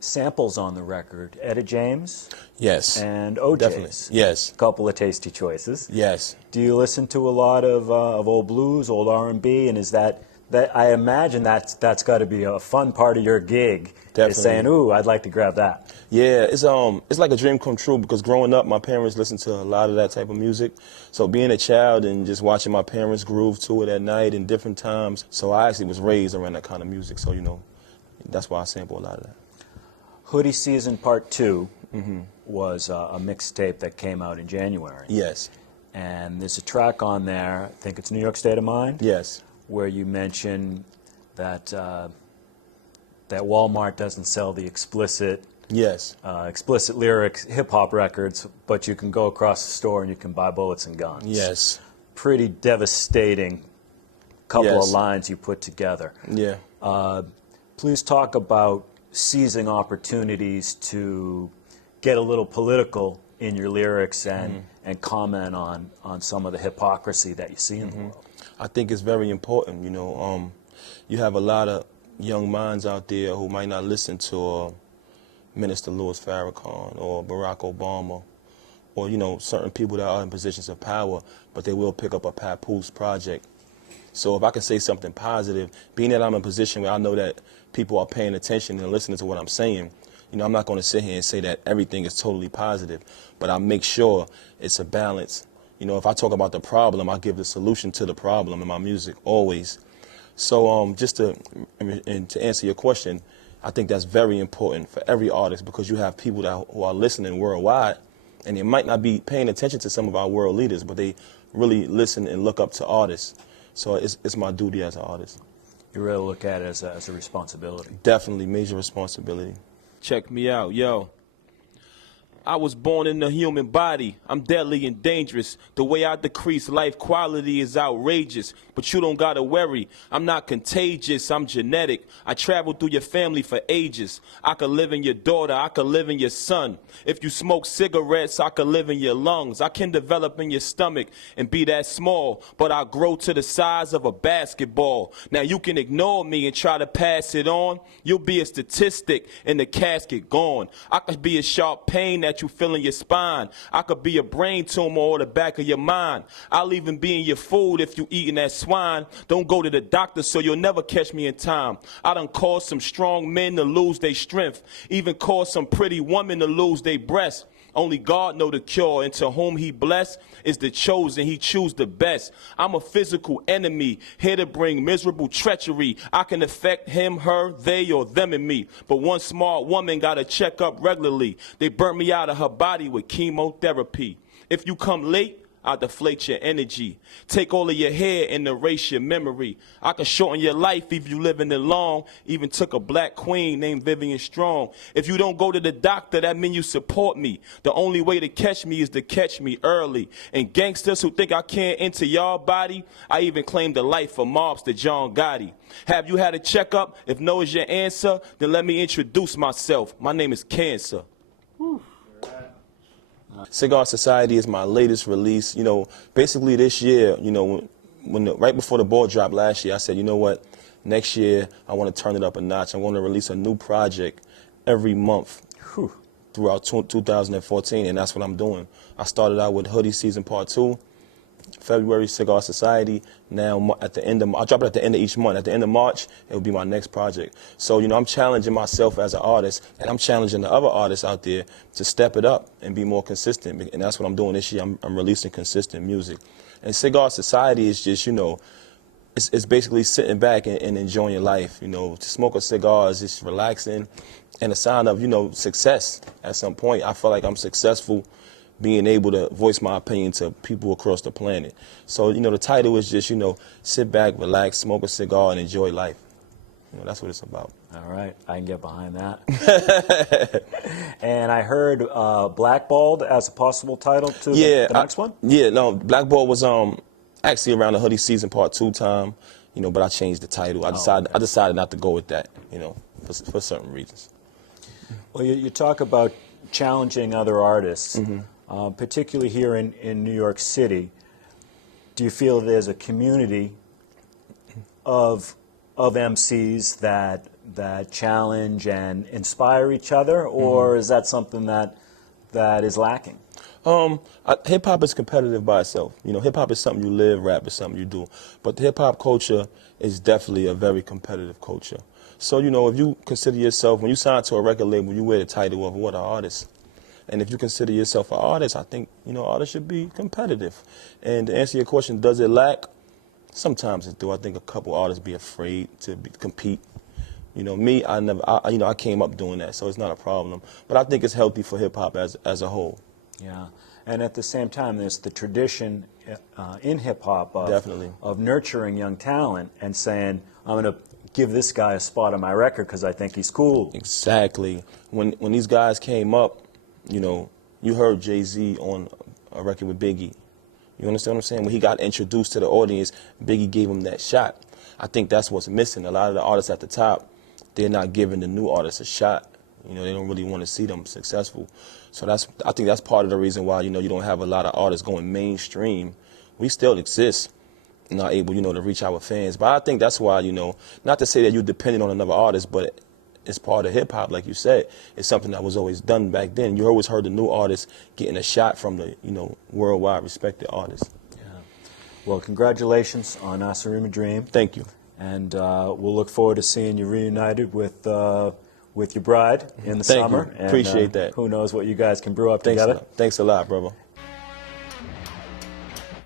samples on the record. Etta James? Yes. And OJ's? Definitely. Yes. A couple of tasty choices. Yes. Do you listen to a lot of old blues, old R&B, and is that I imagine that's got to be a fun part of your gig? Definitely. Is saying, ooh, I'd like to grab that. Yeah, it's like a dream come true because growing up, my parents listened to a lot of that type of music. So being a child and just watching my parents groove to it at night in different times. So I actually was raised around that kind of music. So, you know, that's why I sample a lot of that. Hoodie Season Part 2 was a mixtape that came out in January. Yes. And there's a track on there, I think it's New York State of Mind? Yes. Where you mention that that Walmart doesn't sell the explicit lyrics, hip-hop records, but you can go across the store and you can buy bullets and guns. Yes. Pretty devastating couple of lines you put together. Yeah. Please talk about seizing opportunities to get a little political in your lyrics and comment on some of the hypocrisy that you see in the world. I think it's very important, you know. You have a lot of young minds out there who might not listen to Minister Louis Farrakhan or Barack Obama or, you know, certain people that are in positions of power, but they will pick up a Papoose project. So if I can say something positive, being that I'm in a position where I know that people are paying attention and listening to what I'm saying, you know, I'm not going to sit here and say that everything is totally positive, but I make sure it's a balance. You know, if I talk about the problem, I give the solution to the problem in my music, always. So just to answer your question, I think that's very important for every artist because you have people who are listening worldwide, and they might not be paying attention to some of our world leaders, but they really listen and look up to artists. So it's my duty as an artist. You really look at it as a responsibility. Definitely, major responsibility. Check me out, yo. I was born in the human body. I'm deadly and dangerous. The way I decrease life quality is outrageous. But you don't gotta worry. I'm not contagious. I'm genetic. I traveled through your family for ages. I could live in your daughter. I could live in your son. If you smoke cigarettes, I could live in your lungs. I can develop in your stomach and be that small. But I grow to the size of a basketball. Now you can ignore me and try to pass it on. You'll be a statistic in the casket gone. I could be a sharp pain that you feel in your spine. I could be a brain tumor or the back of your mind. I'll even be in your food if you eating that swine. Don't go to the doctor so you'll never catch me in time. I done caused some strong men to lose their strength. Even caused some pretty women to lose their breasts. Only God know the cure, and to whom he bless is the chosen. He choose the best. I'm a physical enemy, here to bring miserable treachery. I can affect him, her, they, or them and me. But one smart woman got to check up regularly. They burnt me out of her body with chemotherapy. If you come late, I'll deflate your energy. Take all of your hair and erase your memory. I can shorten your life if you living it long. Even took a black queen named Vivian Strong. If you don't go to the doctor, that mean you support me. The only way to catch me is to catch me early. And gangsters who think I can't enter your body, I even claim the life of mobster John Gotti. Have you had a checkup? If no is your answer, then let me introduce myself. My name is Cancer. Whew. Cigar Society is my latest release. You know, basically this year, you know, right before the ball dropped last year, I said, you know what, next year I want to turn it up a notch. I want to release a new project every month throughout 2014, and that's what I'm doing. I started out with Hoodie Season Part 2, February, Cigar Society. Now at the end of, I'll drop it at the end of each month. At the end of March, it will be my next project. So, you know, I'm challenging myself as an artist, and I'm challenging the other artists out there to step it up and be more consistent. And that's what I'm doing this year. I'm releasing consistent music. And Cigar Society is just, you know, it's basically sitting back and enjoying your life. You know, to smoke a cigar is just relaxing and a sign of, you know, success at some point. I feel like I'm successful being able to voice my opinion to people across the planet. So, you know, the title is just, you know, sit back, relax, smoke a cigar, and enjoy life. You know, that's what it's about. All right, I can get behind that. And I heard Blackballed as a possible title to the next one? Yeah, no, Blackballed was actually around the Hoodie Season Part 2 time, you know, but I changed the title. I decided not to go with that, you know, for certain reasons. Well, you talk about challenging other artists. Particularly here in New York City, do you feel there's a community of MCs that that challenge and inspire each other, or is that something that is lacking? Hip hop is competitive by itself. You know, hip hop is something you live, rap is something you do. But the hip hop culture is definitely a very competitive culture. So, you know, if you consider yourself, when you sign to a record label, you wear the title of what, an artist. And if you consider yourself an artist, I think, you know, artists should be competitive. And to answer your question, does it lack? Sometimes it do. I think a couple artists be afraid to compete. You know, me, I came up doing that, so it's not a problem. But I think it's healthy for hip hop as a whole. Yeah, and at the same time, there's the tradition in hip hop of nurturing young talent and saying, I'm going to give this guy a spot on my record because I think he's cool. Exactly. When these guys came up, you know, you heard Jay-Z on a record with Biggie. You understand what I'm saying? When he got introduced to the audience, Biggie gave him that shot. I think that's what's missing. A lot of the artists at the top, they're not giving the new artists a shot. You know, they don't really want to see them successful. So I think that's part of the reason why, you know, you don't have a lot of artists going mainstream. We still exist, not able, you know, to reach our fans. But I think that's why, you know, not to say that you're dependent on another artist, but it's part of hip hop, like you said. It's something that was always done back then. You always heard the new artists getting a shot from the, you know, worldwide respected artists. Yeah. Well, congratulations on Asarima Dream. Thank you. And we'll look forward to seeing you reunited with your bride in the summer. Thank you. Appreciate that. Who knows what you guys can brew up together. Thanks a lot, brother.